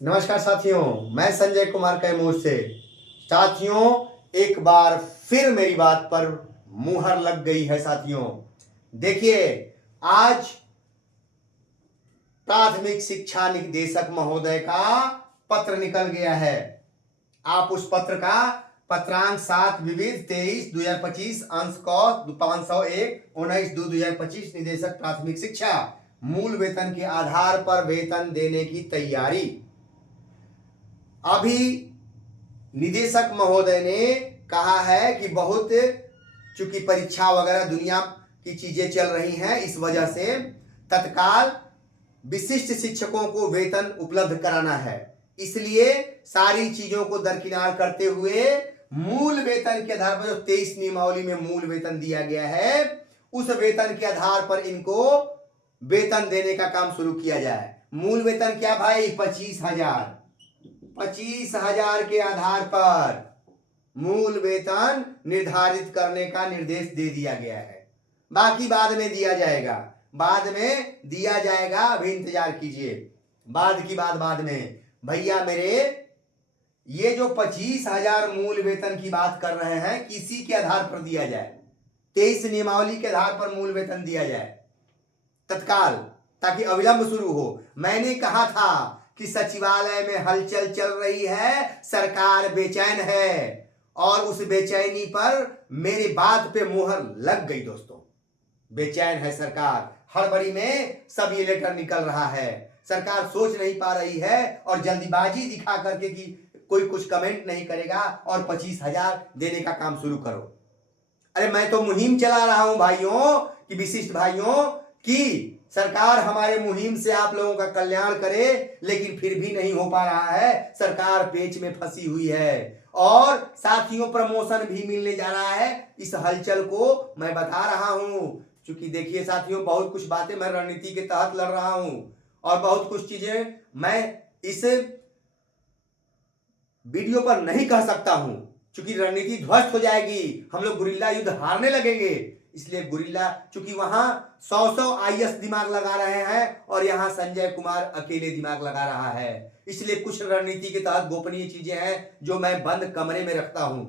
नमस्कार साथियों, मैं संजय कुमार कैमूर से। साथियों, एक बार फिर मेरी बात पर मुहर लग गई है। साथियों देखिए, आज प्राथमिक शिक्षा निदेशक महोदय का पत्र निकल गया है। आप उस पत्र का पत्रांक 7 विविध 23/2025 अंश क 501 19/2/2025 निदेशक प्राथमिक शिक्षा मूल वेतन के आधार पर वेतन देने की तैयारी। अभी निदेशक महोदय ने कहा है कि बहुत चूंकि परीक्षा वगैरह दुनिया की चीजें चल रही हैं, इस वजह से तत्काल विशिष्ट शिक्षकों को वेतन उपलब्ध कराना है। इसलिए सारी चीजों को दरकिनार करते हुए मूल वेतन के आधार पर जो 23 नियमावली में मूल वेतन दिया गया है, उस वेतन के आधार पर इनको वेतन देने का काम शुरू किया जाए। मूल वेतन क्या भाई? 25,000। 25,000 के आधार पर मूल वेतन निर्धारित करने का निर्देश दे दिया गया है। बाकी बाद में दिया जाएगा, अभी इंतजार कीजिए। बाद की बात बाद में। भैया मेरे, ये जो 25,000 मूल वेतन की बात कर रहे हैं, किसी के आधार पर दिया जाए? 23 नियमावली के आधार पर मूल वेतन दिया जाए तत्काल, ताकि अविलंब शुरू हो। मैंने कहा था कि सचिवालय में हलचल चल रही है, सरकार बेचैन है, और उस बेचैनी पर मेरी बात पे मुहर लग गई। दोस्तों, बेचैन है सरकार, हड़बड़ी में सब ये लेटर निकल रहा है। सरकार सोच नहीं पा रही है और जल्दीबाजी दिखा करके कि कोई कुछ कमेंट नहीं करेगा और 25,000 देने का काम शुरू करो। अरे मैं तो मुहिम चला रहा हूं भाइयों, कि विशिष्ट भाइयों, कि सरकार हमारे मुहिम से आप लोगों का कल्याण करे, लेकिन फिर भी नहीं हो पा रहा है। सरकार पेच में फंसी हुई है और साथियों प्रमोशन भी मिलने जा रहा है। इस हलचल को मैं बता रहा हूं, क्योंकि देखिए साथियों, बहुत कुछ बातें मैं रणनीति के तहत लड़ रहा हूं और बहुत कुछ चीजें मैं इस वीडियो पर नहीं कह सकता हूं, क्योंकि रणनीति ध्वस्त हो जाएगी, हम लोग गुरिल्ला युद्ध हारने लगेंगे। इसलिए गुरिल्ला, चूंकि वहां 100 आईएएस दिमाग लगा रहे हैं और यहां संजय कुमार अकेले दिमाग लगा रहा है। इसलिए कुछ रणनीति के तहत गोपनीय चीजें हैं जो मैं बंद कमरे में रखता हूं,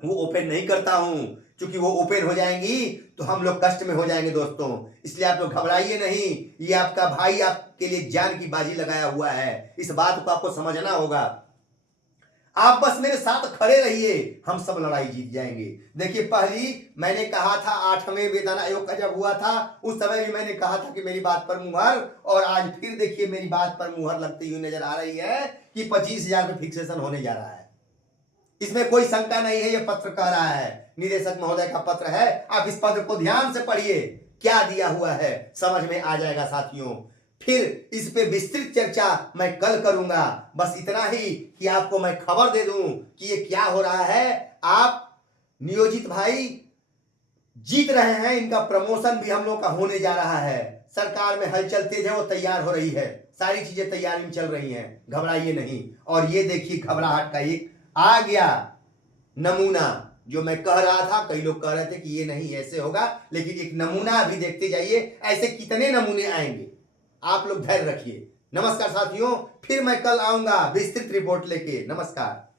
वो ओपन नहीं करता हूं, क्योंकि वो ओपन हो जाएंगी तो हम लोग कष्ट में हो जाएंगे दोस्तों। इसलिए आप लोग घबराइए नहीं, ये आपका भाई आपके लिए जान की बाजी लगाया हुआ है। इस बात को आपको समझना होगा। आप बस मेरे साथ खड़े रहिए, हम सब लड़ाई जीत जाएंगे। देखिए, पहली मैंने कहा था 8वें वेतन आयोग का जब हुआ था, उस समय भी मैंने कहा था कि मेरी बात पर मुहर, और आज फिर देखिए मेरी बात पर मुहर लगती हुई नजर आ रही है कि 25,000 में फिक्सेशन होने जा रहा है। इसमें कोई शंका नहीं है, यह पत्र कह रहा है, निदेशक महोदय का पत्र है। आप इस पत्र को ध्यान से पढ़िए, क्या दिया हुआ है समझ में आ जाएगा साथियों। फिर इस पे विस्तृत चर्चा मैं कल करूंगा। बस इतना ही कि आपको मैं खबर दे दूं कि ये क्या हो रहा है। आप नियोजित भाई जीत रहे हैं, इनका प्रमोशन भी हम लोग का होने जा रहा है। सरकार में हलचल तेज है, वो तैयार हो रही है, सारी चीजें तैयारी में चल रही हैं, घबराइए नहीं। और ये देखिए, घबराहट का एक आ गया नमूना, जो मैं कह रहा था। कई लोग कह रहे थे कि ये नहीं ऐसे होगा, लेकिन एक नमूना अभी देखते जाइए, ऐसे कितने नमूने आएंगे। आप लोग धैर्य रखिए। नमस्कार साथियों, फिर मैं कल आऊंगा विस्तृत रिपोर्ट लेके। नमस्कार।